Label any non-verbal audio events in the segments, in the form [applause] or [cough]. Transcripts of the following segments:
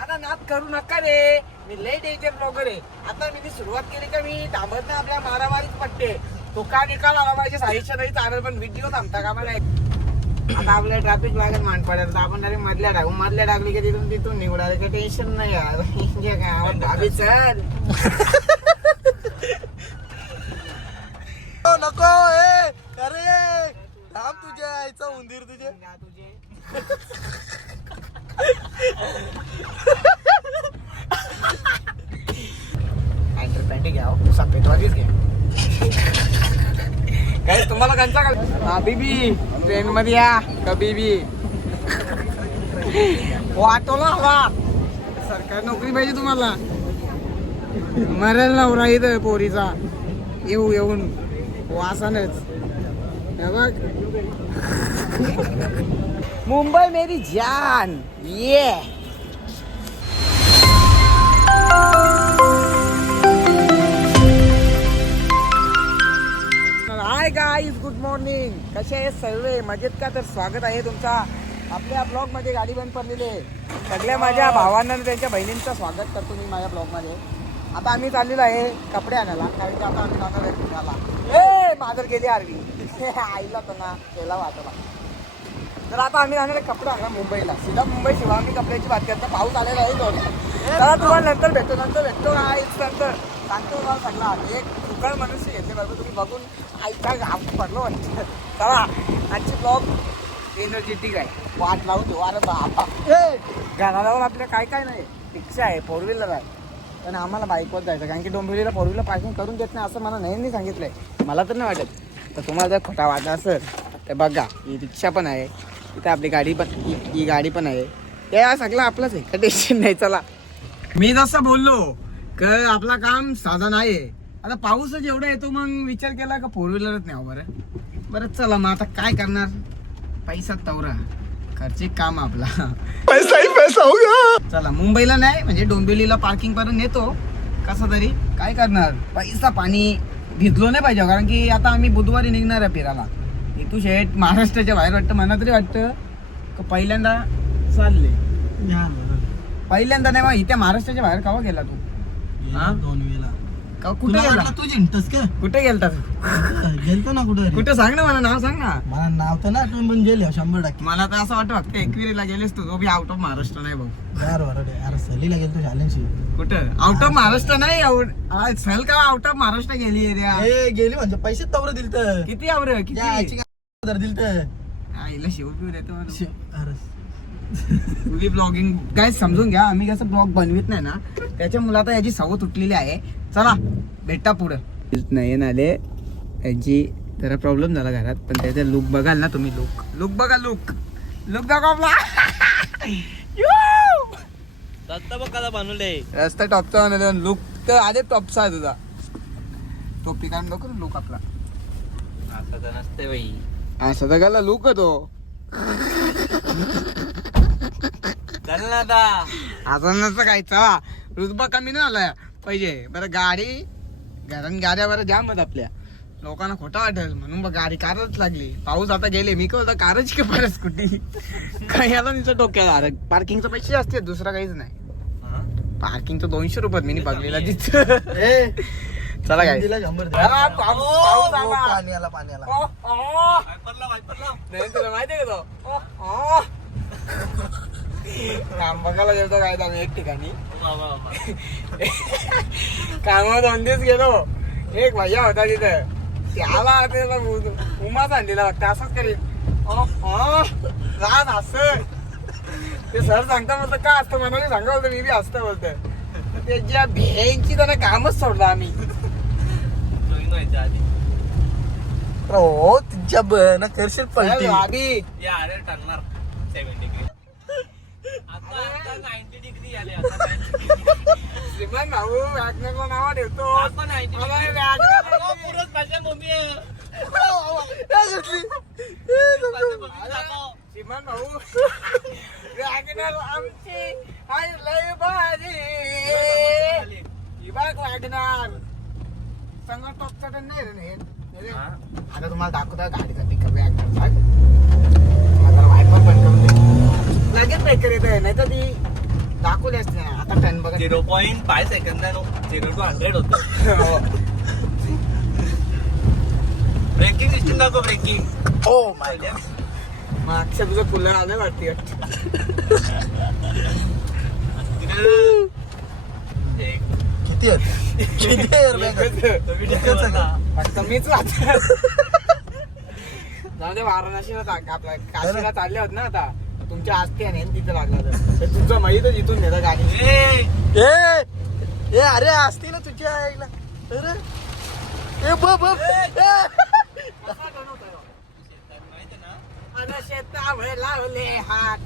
आता नाद करू नका रे. मी लय डेंजर ब्लॉगर आहे. आता मी ती सुरुवात केली का मी थांबत ना आपल्या मारामारीच पडते तो का निकाल आला पाहिजे साहित्य नाही चालेल पण व्हिडिओ थांबता का मला आता आपल्याला ट्रॅफिक लागेल मान पडेल तर आपण डायरेक्ट मधल्या टाकू मधल्या टाकली की तिथून तिथून निवडायला काही टेन्शन नाही यार. म्हणजे काय? आवाज भाभी चल. नको ए अरे थांब तुझ्या आईचा उंदीर तुझे? पॅन्ट पॅन्ट घ्या हो. सफेदवालीच घ्या. काय तुम्हाला कंचा का? हा बीबी ट्रेन मध्ये या का बीबी? वाटोला हवा. सरकारी नोकरी पाहिजे तुम्हाला. मरेल नवरा इथं पोरीचा. येऊ येऊन. वासानच. बघ. मुंबई मेरी जान. ये हाय गाईज गुड मॉर्निंग कसे आहे सर्व मजेत का? तर स्वागत आहे तुमचा. आपल्या ब्लॉगमध्ये गाडी बंद पडलेली आहे. सगळ्या माझ्या भावांना आणि त्यांच्या बहिणींचं स्वागत करतो मी माझ्या ब्लॉगमध्ये आता आम्ही चाललेलो आहे कपडे आणायला कारण की आता आम्ही जाणार आहे पुण्याला ए माधर गेली आरवी. [laughs] आईला तर ना केला वाटला. तर आता आम्ही जाणार आहे कपडे आणला मुंबईला. सीधा मुंबई शिवामी कपड्याची बात करता पाऊस आलेला आहे दोन. चला तुम्हाला नंतर भेटतो नंतर भेटतो. नंतर. सांगतो तुम्हाला सगळा. एक सुकळ मनुष्य घेतले बरोबर. तुम्ही बघून आईचा घाम पडलो म्हणजे. चला आजची ब्लॉग एनर्जेटिक आहे. वाट लावून देऊ. अरे बापा. घराला जाऊन आपल्या काय काय नाही. रिक्षा आहे फोर व्हीलर आहे. पण आम्हाला बाईकवर जायचं कारण की डोंबिवलीला फोर व्हीलर पार्किंग करून देत नाही असं मला नाही सांगितलंय. मला तर नाही वाटत. तर तुम्हाला जर खोटा वाटत असेल तर बघा ही रिक्षा पण आहे. इथे आपली गाडी पण ही ही गाडी पण आहे. ते सगळं आपलंच आहे. का टेन्शन नाही चला. मी जसं बोललो क आपला काम साधा नाही आहे आता पाऊसच एवढा येतो मग विचार केला का फोर व्हीलरच नाही बरं. बरं चला मग आता काय करणार? पैसा तवरा. खर्चिक काम आपला. पैसा ही पैसा हो गया. चला मुंबईला नाही म्हणजे डोंबिवलीला पार्किंग पर्यंत नेतो कसं तरी काय करणार? पैसा पाणी भिजलो नाही पाहिजे कारण की आता आम्ही बुधवारी निघणार आहे फिरायला. इथू शेट महाराष्ट्राच्या बाहेर वाटतं मला तरी वाटतं का पहिल्यांदा चालले? पहिल्यांदा नाही मग इथे महाराष्ट्राच्या बाहेर केव्हा गेला तू? हा? दोन वेळा का कुठे तुला गेला? वाटलं तू जिंकतस का? कुठे गेलता तू? गेलतो ना कुठं कुठं? सांग ना मला नाव सांग ना. मला नाव तर ना आठवण पण गेले शंभर टक्के. मला तर असं वाटतं फक्त एकविरीला गेलेस तू. तो बी आउट ऑफ महाराष्ट्र नाही बघ. यार अरे सलीला गेलतो शालेंशी कुठं? आउट ऑफ महाराष्ट्र नाही आउट सहल का आउट ऑफ महाराष्ट्र गेली एरिया ए गेली म्हणजे पैसे तवर दिल तर किती आवर? किती? दिल तर आईला शिवपिव देतो म्हणून. अरे. ब्लॉगिंग काय समजून घ्या आम्ही कसं ब्लॉग बनवित नाही ना त्याच्यामुळे आता याची सवय तुटलेली आहे. चला भेटा पुढं. नाही आले याची जरा प्रॉब्लेम झाला घरात पण त्याचा लुक बघाल ना तुम्ही लुक लुक बघा लुक लुक दाखव बघायला बनवले रस्ता टॉपचा लुक तर आधी टॉपचा आहे तुझा. टोपी काढून बघ लुक आपला. असं तर नसते बाई. असं तर गाला लुक तो. चल ना आता. असं नसतं काय चला रुतबा कमी नाही आलाय. पाहिजे. बरं गाडी कारण गाड्या बरं जाम आहेत आपल्या. लोकांना खोटा वाटेल. म्हणून बघ गाडी कारच लागली. पाऊस आता गेले. मी काय कारच की परत स्कूटी काय याला निचं डोक्याला अरे पार्किंगचे पैसे जास्त आहेत. दुसरा काहीच नाही. पार्किंगचं दोनशे रुपयात मी बघलेला तिथं. ए चला काय दिला शंभर दे. पाऊस- पाऊस ओ, आला. पाणी आला पाणी आला. ओ, ओ. नाही तुला माहितीये का. काम बघायला गेलो काय आम्ही एक ठिकाणी. कामावर दोन दिवस गेलो. एक भैया होता तिथं. त्याला त्याला उ- उमाच आणलेला वाटतं असंच करीत. राज असं ते सर सांगता बोलतं का असतं? म्हणून सांगा बोलतो मी बी असतं बोलतं. त्याच्या भेंची त्यांना कामच सोडलं आम्ही. हो तुझ्या बन करशील पलटी. भाभी श्रीमान भाऊ वॅगनरला नाव ठेवतो. मला वॅगनर- श्रीमान भाऊ वॅगनर आमची हाय लय भारी. ही बघ वॅगनर संगत नाही रे. आता तुम्हाला दाखवता गाडीचा पिकअप वॅगनर लगेच ब्रेकर येत नाही तर ती दाखव दाखवली असते. आता टर्न बघा zero point five second zero to hundred होतं. ब्रेकिंग सिस्टम दाखव ब्रेकिंग ओ माय मागच्या तुझं कूलर आलं वाटते. किती किती फक्त मीच वाचलं जाऊ दे वाराणसीला आपल्या काशीला चालले होत ना आता. तुमच्या आस्ती आहे ना तिथे लागला तर. तुमचं माहीतच इथून नेलं गाडी ए ए अरे असते ना तुझ्या आईला अरे ए बघ मला शेतावर लावले हात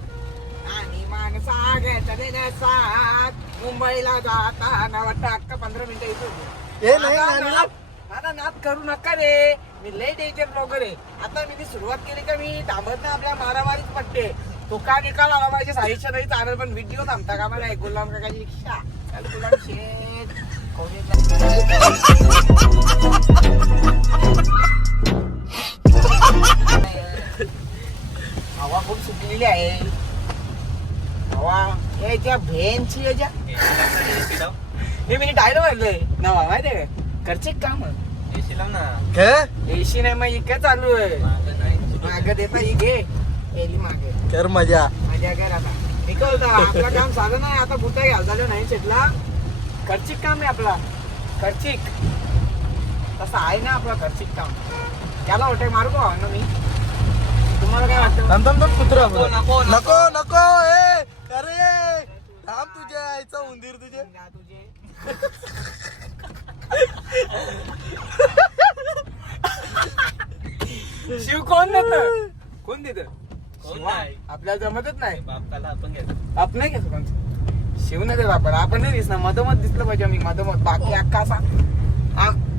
आणि माणसा घेतले साथ. मुंबईला जाताना वाटतं अक्का पंधरा मिनिटं इथून ए नाही दादा. नाद- करू नका रे. मी लय डेंजर ब्लॉगर आहे आता मी ती सुरुवात केली का मी? थांबत ना आपल्या मारामारीच पडते. तो का निकाल आला पाहिजे साहित्य नाही चालेल पण व्हिडिओ थांबता का मला गुलाम काकाची गुलाम शेठ. हवा खूप सुटलेली आहे. हवा. याच्या भेनची याच्या हे मी डायलॉग आणलंय ना माहिती आहे का? घरचे काम काय? एशी नाही मग इकडे चालू आहे. माग देता ही घे. गेली मागे. कर मजा. माझ्या घर आता. निकलता आपलं काम झालं नाही आता बुटा घ्याल झालं नाही शेतला खर्चिक काम आहे आपला. खर्चिक. तसं आहे ना आपला खर्चिक काम. त्याला वाटतंय मारू का ना मी? तुम्हाला काय वाटतं? थांब थांब कुत्रा. नको, नको, नको. ए अरे थांब तुझ्या आईचा उंदीर तुझे. ना तुझे. [laughs] शिव कोण देत? कोण देत? नाही. आपल्याला जमतच नाही. आपण नाही घेतो कोणतं शिव नाही देत आपण आपण नाही दिसणार. मधोमध दिसलं पाहिजे मी मधोमध बाकी अख्खा असा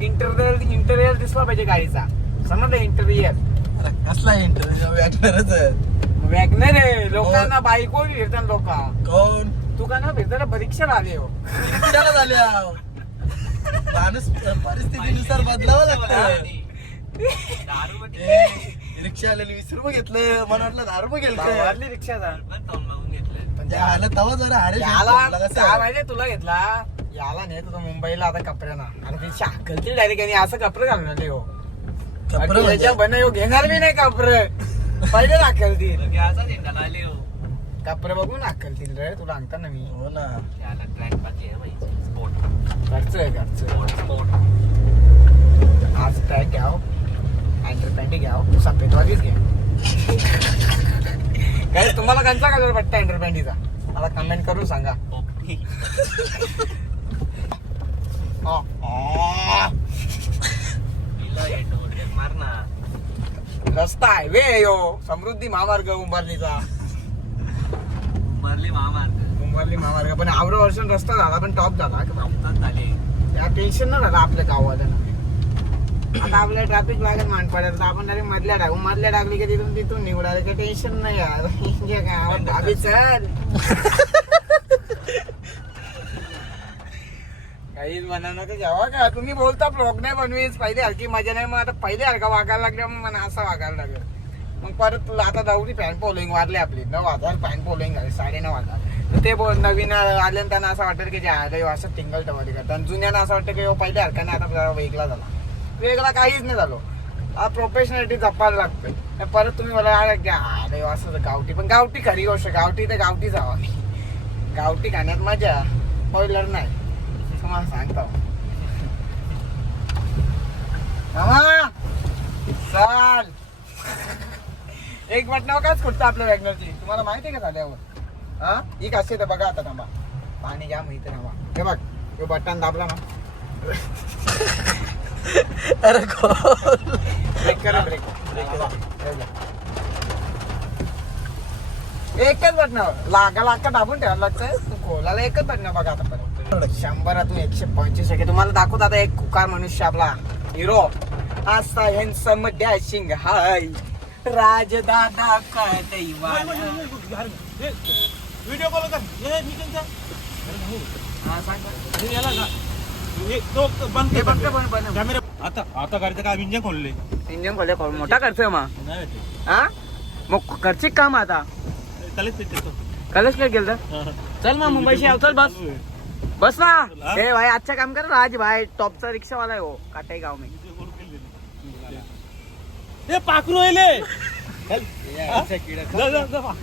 इंटरव्हर इंटरियर दिसला पाहिजे गाडीचा. समजलं इंटरियर अरे कसला वाटणारच वॅगनर आहे लोकांना बाईक फिरतात लोक? कोण? तू का ना फिरताना परीक्षा आले हो. रिक्षाला झाल्या माणूस परिस्थितीनुसार बदलावं लागतं. रिक्षा आलेली वीस रुपये घेतलं. मला वाटलं दहा रुपये गेलं वाढली रिक्षाचा पण थांबवून घेतलं पण त्या आलं तवा जरा अरे याला त्या माहिती तुला घेतला? याला नेत होतो मुंबईला आता कपड्याना. आणि ती शाकलती डायरेक्ट आणि असं कपडे घालून आले हो. कपडे म्हणजे? त्याच्या बन हो घेणार मी नाही कपडे. पहिले दाखलतील हो. कपडे बघून दाखलतील रे तुला सांगता ना मी. हो ना. याला ट्रॅक पाहिजे पाहिजे स्पोर्ट घरचं आहे घरचं आज ट्रॅक घ्याव अँडर पॅन्ट घ्याव सफेदवालीच घ्या. काय तुम्हाला कोणता कलर वाटतं अँडर पॅन्टीचा मला कमेंट करून सांगा. [laughs] मार ना रस्ता आहे वे यो. समृद्धी महामार्ग उंबरलीचा मारली महामार्ग. उंबरली महामार्ग. पण आवडं वर्ष रस्ता झाला पण टॉप झाला. टेन्शन न झालं आपल्या गाववाल्यांना. आता आपल्याला ट्रॅफिक लागेल मान पडेल तर आपण डायरेक्ट मधल्या टाकू मधल्या टाकली की तिथून तिथून निवडायला काही टेन्शन नाही यार. हे भाभी चल. काहीच म्हणा नका जेव्हा का? तुम्ही बोलता ब्लॉग नाही बनवीस पहिले हलकी मजा नाही. मग आता पहिले हलका वागायला लागल्या मग मला असं वागायला लागलं. मग परत तुला आता दहावी फॅन फॉलोईंग वाढली आपली. नऊ हजार फॅन फॉलोईंग झाली साडे नऊ हजार ते बोल नवीन आले त्यांना असं वाटतं की जे आलं असं टिंगल टवारी करतात आणि जुन्यांना असं वाटतं की हो, पहिले हलका नाही आता वेगळा झाला. वेगळा काहीच नाही झालो. हा प्रोफेशनॅलिटी जपायला लागते परत तुम्ही मला अरे असं गावठी. पण गावठी खरी गोष्ट गावठी तर गावठी हवा. गावठी खाण्यात मजा बॉयलर नाही. तुम्हाला सांगतो. चाल. एक वाट काच खुटतं आपल्या वॅगनरची? तुम्हाला माहिती आहे का झाल्यावर? हा? ही कशी तर बघा आता थांबा. पाणी घ्या माहिती थांबा. हे बघ. हे बटन दाबला ना. अरे कोण ब्रेक करा. ब्रेक एकच बटन लागा लागा दाबून ठेवायला लागतंय. तू खोलाला एकच बटन बघा आता परत शंभरातून एकशे पंचवीस टक्के तुम्हाला दाखवत आता एक कुकार मनुष्य आपला. हिरो. असा हॅन्सम डॅशिंग हाय. राजदादा काय व्हिडिओ कॉल कर. हे. हा, सांग आता आता गाडीचं काय इंजन खोलले. इंजिन मोठा आहे मग. हा? मग काम आता. कलच काय गेलं. चल मग मुंबईशी आव चल बस. बस ना. हा? भाई अच्छा काम कर राज भाई टॉपचा रिक्षा वाला आहे हो काटाई गाव में. ए पाखरू जा.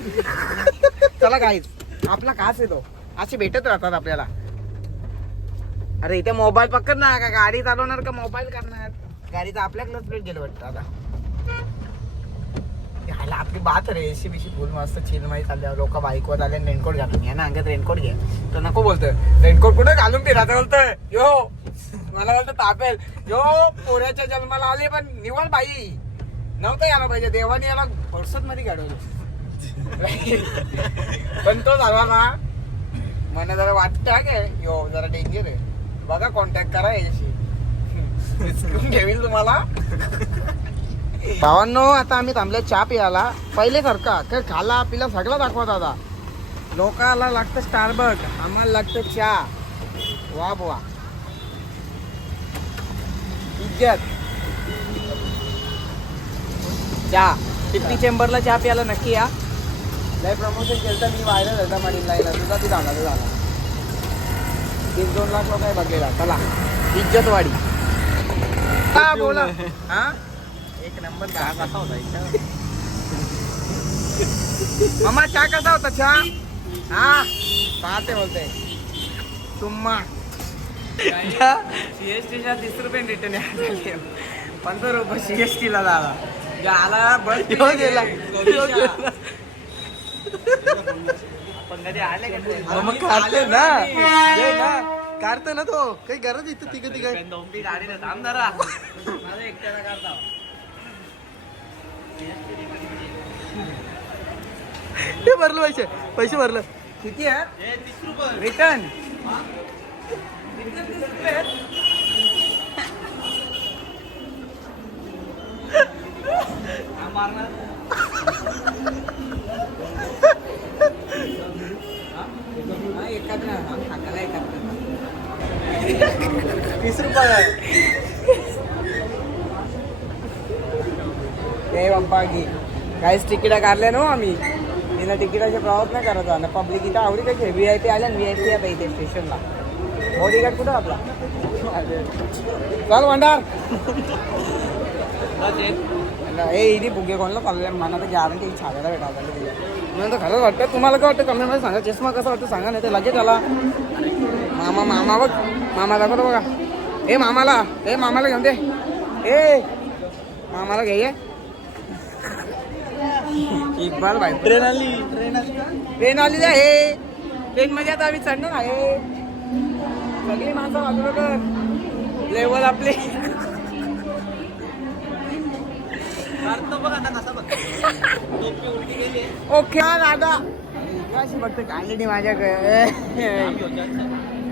चला काहीच आपला काच येतो असे भेटत राहतात आपल्याला. अरे इथे मोबाईल पकड ना का गाडी चालवणार का मोबाईल करणार? गाडीचा आपल्या क्लच प्लेट गेलं वाटतं आता. ह्याला आपली बात रे एसी बिशी फुल मस्त चिल चालल्या लोक बाईकवर आले रेनकोट घालून घ्या ना अंगात रेनकोट घे. तर नको बोलतोय. रेनकोट कुठे घालून फिरा बोलतोय. यो मला बोलतो तापेल. यो पोऱ्याच्या जन्माला आले पण निवड बाई. नव्हतं यायला पाहिजे देवाने याला फरसत मध्ये घडवलं पण तो झाला ना मला जरा वाटतं काय? यो जरा डेंजर आहे. बघा कॉन्टॅक्ट करा याच्याशी. ठेवील तुम्हाला. भावांनो आता आम्ही थांबले चहा प्यायला. पहिले सारखा काय खाला पिला सगळं दाखवत दादा. लोकाला लागतं स्टारबक आम्हाला लागतं चहा. वा बुवा. इज्जत. चहा. टिप्पी चेंबरला चहा प्यायला नक्की या. लय प्रमोशन केलं तर मी व्हायरल होता मडीन लाईला तुझा ती झाला तू झाला. दीड दोन लाख लोक आहे बघलेला. चला इज्जतवाडी. हा बोला. हा? एक नंबर चहा कसा होता मामा चहा कसा होता? चहा? हा? पाहते बोलते. तुम्हा. सीएसटीच्या तीस रुपये रिटर्न पंधरा रुपये सीएसटी ला झाला. आला बस गेला. ते? मग काढते ना. ये ना. काढते ना तो. काही गरज इथं तिघ तिघ? ते भरलं पैसे. पैसे भरलं. किती आहे रिटर्न? एकत्र तीस रुपये बाप्पा की काहीच तिकीटा काढल्या ना आम्ही तिला तिकिटाचे प्रवास नाही करत ना पब्लिक इथं आवडी कशी व्ही आय पी आल्या व्ही आय पी आता इथे स्टेशनला बॉडीगार्ड कुठं आपला चल भंडार ए इथे बुगे कोणला चालले मला तर गॅरंटी छागायला भेटायला तिला तर खरंच वाटतं. तुम्हाला काय वाटतं? कमेंटमध्ये सांगा. चष्मा कसा वाटतं? सांगा नाही तर लगेच आला. मामा मामा बघ. मामा दाखवतो बघा. ए मामाला. ए मामाला घेऊन दे. ए मामाला घे इक्बाल भाई ट्रेन आली ट्रेन आली ट्रेन आली आहे ट्रेन मध्ये आता आम्ही चढणार आहे. सगळी माणसं कर लेवल आपले. ओके दादा. अशी बघतो काढली माझ्याकडे.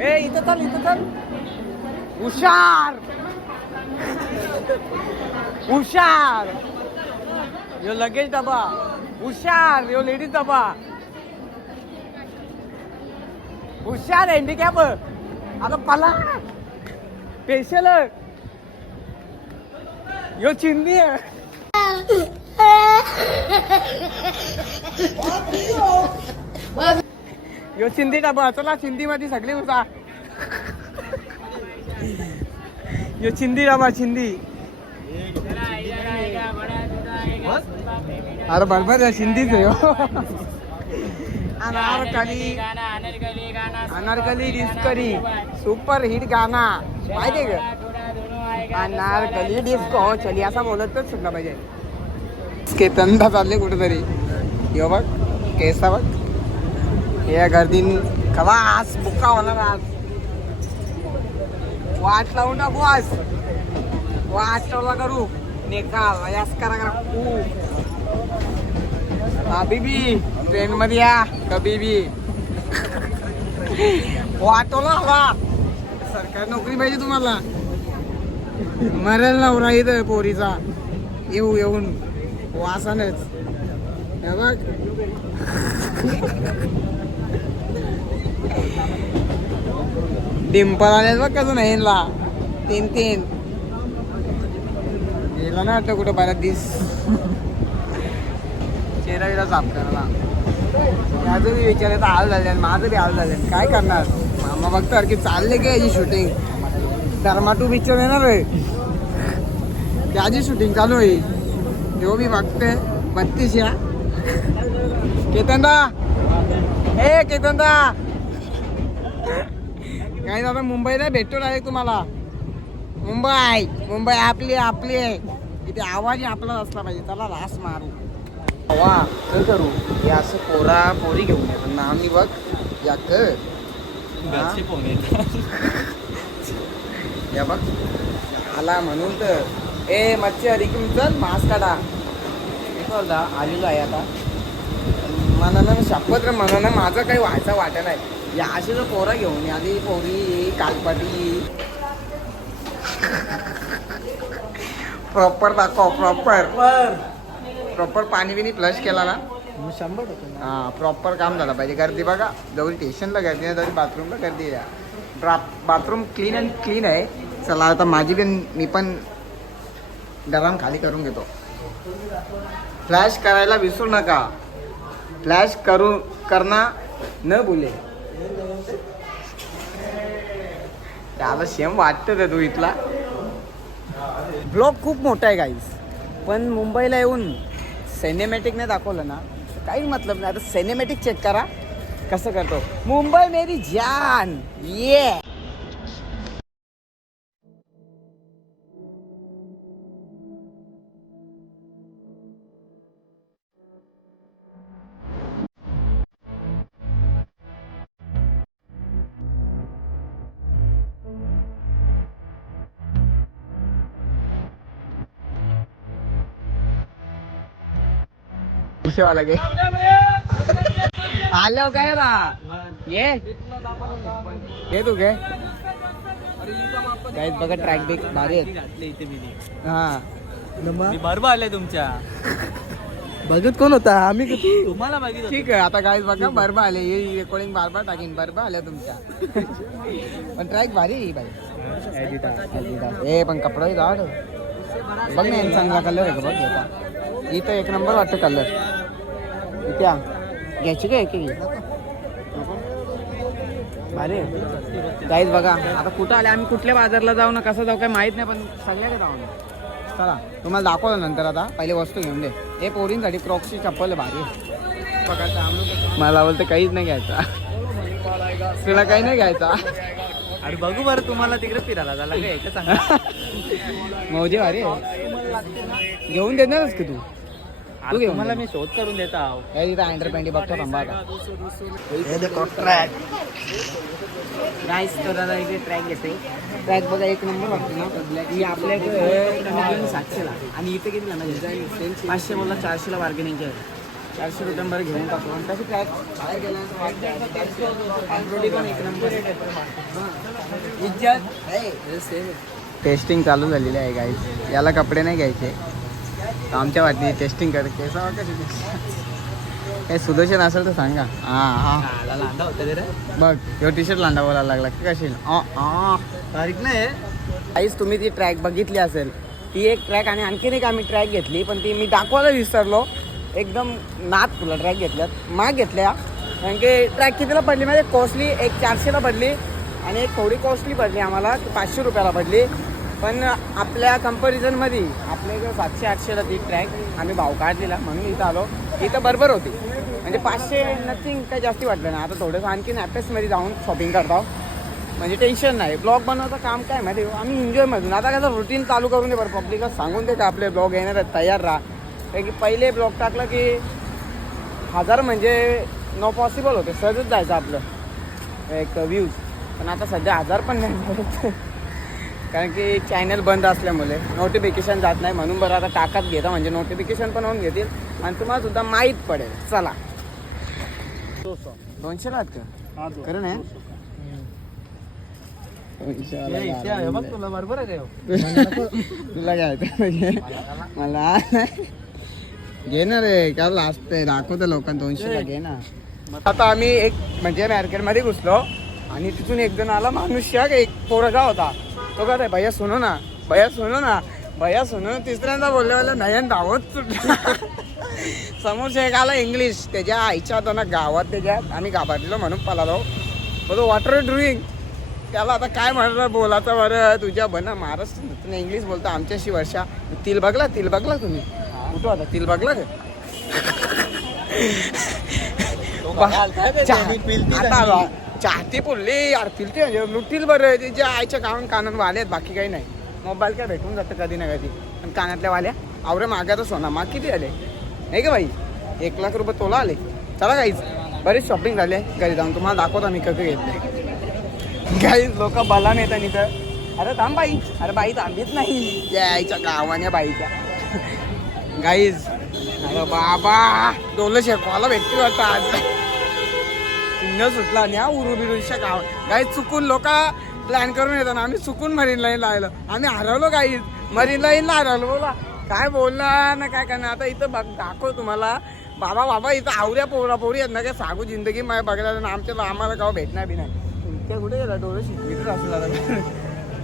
ए इथं चल इथं चल. हुशार. हुशार. यो लगेज डबा. हुशार यो लेडीज डबा. हुशार हँडिकॅप आता पला. स्पेशल यो चिंदी आहे. यो सिंधी डबा चला शिंदी मध्ये सगळी उसा यो चिंदी डबा शिंदी. अरे बरोबर या चिंदीच आहे हो. अनारकली अनारकली डिस्करी सुपर हिट गाणा. माहिती का अनारकली डिस्को चली असा बोलतच सुटला पाहिजे. केतनदा चालले कुठेतरी. यो बघ केसा बघ. हे गर्दीन आज बुक्का होणार आज. वाट लावून टाकू आज. वाट लावला करू. निकाल यास करा करा. खूप बीबी ट्रेन मध्ये या. कभी बी [laughs] वाटोला हवा सरकारी नोकरी पाहिजे तुम्हाला. मरेल नवरा इथं पोरीचा. येऊ येऊन. वासानच. बघ. डिंपल आले बघ कसं नाही ला तीन तीन. गेला ना वाटतं कुठं बऱ्याच दिस. चेहरा बिरा साफ करायला माझं बी विचारायचं हाल झाले माझं बी हाल झाले काय करणार? मामा बघतो की चालले की याची शूटिंग धर्माटू पिक्चर येणार आहे त्याची शूटिंग चालू आहे तो बी बघतोय बत्तीस या। केतनदा ए केतनदा काय दादा मुंबईला भेटतो डायरेक्ट तुम्हाला. मुंबई मुंबई आपली आहे, आपली आहे. इथे आवाज आपला असला पाहिजे. त्याला रास मारू. वा काय करू. हे असं पोरा पोरी घेऊन येतो नाव मी बघ. या कर या बघ. आला म्हणून तर. ए मच्छी की चल मास्क काढा. करता आलेलो आहे आता. मनानं शपथ मनानं माझं काही व्हायचं वाटत नाही. या अशी जर पोरं घेऊन या आधी पोरी कालपाटी. प्रॉपर दाखव प्रॉपर प्रॉपर पाणी बिनी फ्लश केला ना. शंभर हा प्रॉपर काम झालं पाहिजे. गर्दी बघा. जवळ स्टेशनला गर्दी नाही तरी बाथरूमला गर्दी ड्रा बाथरूम क्लीन अँड क्लीन आहे. चला आता माझी पण मी पण गरम खाली करून घेतो. फ्लॅश करायला विसरू नका. फ्लॅश करू करणार न बोले. त्याला शेम वाटतं रे तू इथला. ब्लॉग खूप मोठा आहे गाईस पण मुंबईला येऊन सिनेमॅटिक नाही दाखवलं ना काही मतलब नाही. आता सिनेमॅटिक चेक करा. कसं करतो. मुंबई मेरी जान. ये. वाला गे आलो काय रा ये. ये तू काय काय बघा ट्रॅक बिक भारी आहेत. हा. बरोबर आले तुमच्या. बघत कोण होता? आम्ही तुम्हाला बघितलं ठीक आहे आता काय बघा बरबा आले. हे रेकॉर्डिंग बारबा टाकीन बरबा आल्या तुमच्या. पण ट्रॅक भारी आहे बाई. Adidas. ए पण कपडा जाड. बघ ना चांगला कलर आहे का बघ इथं एक नंबर वाटतं कलर इथे. घ्यायची काय? की भारी. काहीच बघा आता कुठं आले? आम्ही कुठल्या बाजारला जाऊ ना कसं जाऊ काय माहीत नाही पण सगळ्याकडे जाऊ ना. चला तुम्हाला दाखवलं नंतर आता. पहिले वस्तू घेऊन दे. हे पोरींसाठी क्रॉक्सची चप्पल आहे भारी. मला बोलते काहीच नाही घ्यायचा. तुला काही नाही घ्यायचा? अरे बघू बरं तुम्हाला तिकडे फिरायला झाला [laughs] मौजे भारी. घेऊन देणारच की तू? तू घेऊन तुम्हाला दे. मी शोध करून देत आहो. काय तिथं अंडर पॅन्टी बघतो थांबा आता. हे देखो ट्रॅक गाईस तर दादा इथे ट्रॅक घेते. ट्रॅक बघा एक नंबर वाटते ना. ब्लॅक मी आपल्याकडे सातशेला. आणि इथे कितीला म्हणजे पाचशे बोलला चारशेला बार्गेनिंग केलं. चारशे रुपयांमध्ये घेऊन टाकतो. आणि तशी ट्रॅक बाहेर गेल्यानंतर Android पण एक नंबर टेस्टिंग चालू झालेली आहे गाईस याला कपडे नाही घ्यायचे. आमच्या वाटणी टेस्टिंग कर केसा काही सुदर्शन असेल तर सांगा. हां हां. बघ ह्यो टी शर्ट लांडा बोलायला लागला. की कशी तारीख नाही आईच तुम्ही ती ट्रॅक बघितली असेल. ती एक ट्रॅक आणि आणखीन एक आम्ही ट्रॅक घेतली पण ती मी दाखवायला विसरलो. एकदम नाद तुला ट्रॅक घेतल्यात. माग घेतल्या. कारण की ट्रॅक कितीला पडली म्हणजे कॉस्टली एक चारशेला पडली. आणि एक थोडी कॉस्टली पडली आम्हाला पाचशे रुपयाला पडली. पण आपल्या कंपॅरिझनमध्ये आपल्या इकडे सातशे आठशेला ती ट्रॅक आम्ही भाव काढलेला म्हणून इथं आलो. इथं बरोबर होती. म्हणजे पाचशे नथिंग काही जास्ती वाटलं ना आता थोडंसं आणखीन ॲपेसमध्ये जाऊन शॉपिंग करतो म्हणजे टेन्शन नाही. ब्लॉग बनवायचं काम काय माहिती? आम्ही एन्जॉय मधून. आता कसं रुटीन चालू करून दे बरं. पब्लिकला सांगून दे का आपले ब्लॉग येणार आहेत तयार राहा. कारण की पहिले ब्लॉग टाकलं की हजार म्हणजे नो पॉसिबल होते. सहजच जायचं आपलं. एक व्ह्यूज पण आता सध्या हजार पण नाही. कारण की चॅनल बंद असल्यामुळे नोटिफिकेशन जात नाही म्हणून बरं आता टाकत घेता. म्हणजे नोटिफिकेशन पण होऊन घेतील आणि तुम्हाला सुद्धा माहीत पडेल. चला. दोनशेला आहेत का? खरं नाही? तुला बरोबर आहे का ह्यो? [laughs] तुला काय मला घे ना रे का लास्ट दाखवतो लोकांना दोनशेला घे ना. आता आम्ही एक म्हणजे मार्केटमध्ये घुसलो आणि तिथून एक जण आला मनुष्य एक पोरगा होता. तो काय भैया सुनो ना भैया सुनो ना भैया सुन तिसऱ्यांदा बोलले मला नयन धावत सुटला. समोरच्या एक आला इंग्लिश त्याच्या आईच्या ना गावात त्याच्या आम्ही घाबरलेलो म्हणून पळालो. बोलतो वॉटर ड्रुईंग त्याला आता काय म्हणणार बोलाचं बरं तुझ्या बन महाराष्ट्र तुम्ही इंग्लिश बोलतो आमच्याशी वर्षा तिल बघला तिल बघला तुम्ही? कुठं आता तिल बघला का? आता चाहती पुरली यार फिरते म्हणजे लुटील बरं. तिच्या आईच्या कान कानात वाले आहेत बाकी काही नाही. मोबाईल काय भेटून जातं कधी ना कधी. आणि कानातल्या वाल्या आवरे मागायचं सोना. माग किती आले? नाही का बाई? एक लाख रुपये तोला आले. चला काहीच बरीच शॉपिंग झाली आहे. घरी जाऊन तुम्हाला दाखवतो मी कसं घेतले काही लोक बला नेतात इथं. अरे थांब बाई. अरे बाई थांबीत नाही. यायच्या आईच्या गावाने बाईच्या. [laughs] गाईज अरे बाबा. डोलं शेकवाला भेटते वाटतं आज? सिग्नल सुटला आणि हा उरू बिरूच्या गाव. गाई चुकून लोक प्लॅन करून येतात आम्ही चुकून मरीन लाईन लावलं आम्ही हरवलो गाई मरीन लाईनला हरवलो. बोला काय बोलणार ना काय करणार. आता इथं बघ दाखव तुम्हाला. बाबा बाबा इथं आवऱ्या पोरा पोरी आहेत ना काय सांगू जिंदगी माझ्या बघायला ना आमच्या आम्हाला गाव भेटणार बी नाही. तुमच्या कुठे गेला? डोळे शिकवीतच असलं.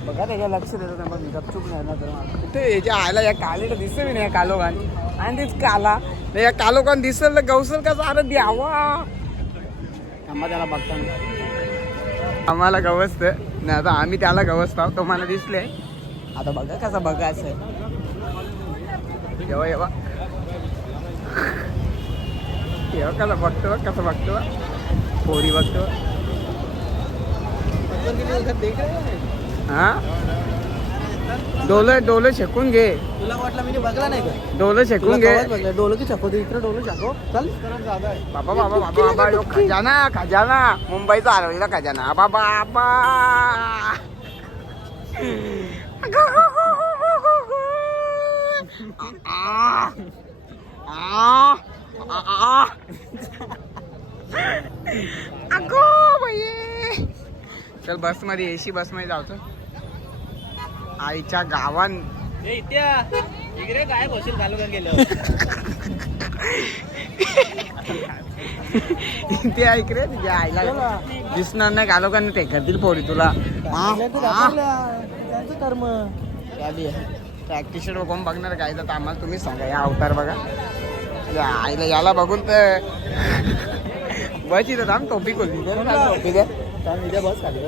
बघा त्याच्या लक्ष देतो ना मी गपचूप नाही ना तर. कुठे याच्या आयला या कालीला दिसत मी नाही कालोगान आणि तेच काला. या कालोगान दिसल तर गवसल कसं? अरे द्यावा थांबा त्याला बघताना. आम्हाला गवसत नाही आता आम्ही त्याला गवसतो तो मला दिसले. आता बघा कसा बघा असं येवा येवा. येवा कसा बघतो कसं बघतो. पोरी बघतो. हा? डोलं डोलं शेकून घे. तुला वाटलं मी बघला नाही का? डोलं शेकून घे. बघलं. डोलं की छापो इकडे डोलं छापो चल. बाबा बाबा बाबा बाबा यो खजाना खजाना. मुंबईचा हरवलेला खजाना. बाबा बाबा. अगो बाई. चल बसमध्ये एसी बसमध्ये जावतो आईच्या गावान. इकडे काय बसेल घालू गेलं ते ऐक रे तुझ्या आईला दिसणार नाही घालो का नाही ते? करतील पोरी तुला. हा? हा? कर्म शर्ट बघून बघणार काय तर आम्हाला तुम्हीच सांगा या अवतार बघा. या आईला याला बघून तर. बस इथं थांब टोपी खोलली. टोपी दे. बस खाली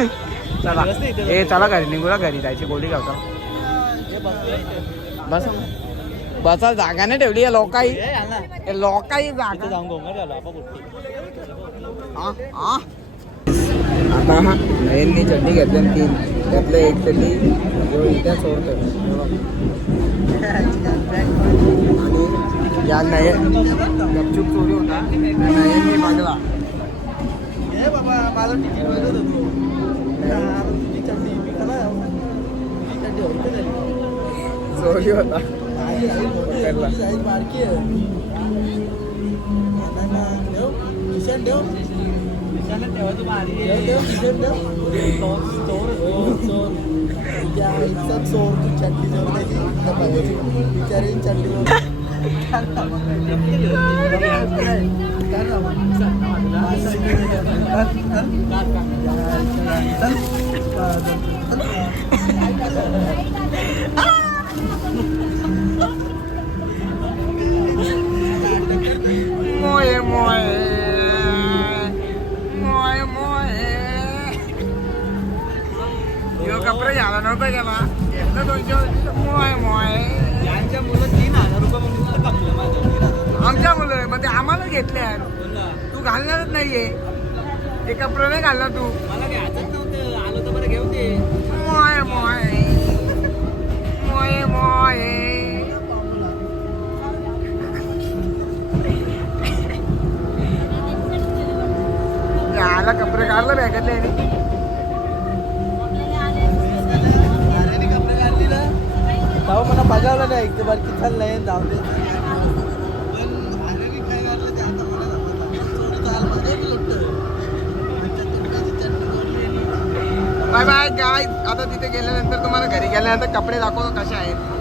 [laughs] चला. ए चला घरी निघूला घरी जायची गोळी गावता. बस. बसा जागा नाही ठेवली या लोकाई. लोकाई जागा. आता हा नयननी चड्डी घेतल्या ना तीन त्यातलं एक चड्डी इथे सोडतो आणि या नयन गपचूप चोरी होता. नयननी बघला. बाबा माझं तिकीट यार, तुझी चड्डी मी कला तुझी चड्डी होती झाली चोरी होता आई बारकी ठेव किशन ठेव ठेवायचं भारी ठेव, किशन ठेव चोर चोर चोर तुझ्या चोर तू चड्डी चोर बिचारी चड्डी चोर मोये मोये मोये मोये ह्यो कपडे घ्यायला नव्हता गेला घेतलं आमच्या मुलं मग ते आम्हाला घेतले यार बोल ना तू घालणारच नाहीये. ते कपडे नाही घालणार तू. मला घ्यायचंच नव्हतं. आलो तर बरं घेऊ दे. मोये मोये. मोये मोये. घाला कपडे काढलं बॅगातले. तेव्हा मला बघावलं नाही एकदा बार किती चाललंय जाऊ दे. चाल. बाय बाय गाय आता तिथे गेल्यानंतर तुम्हाला घरी गेल्यानंतर कपडे दाखवतो कसे आहेत.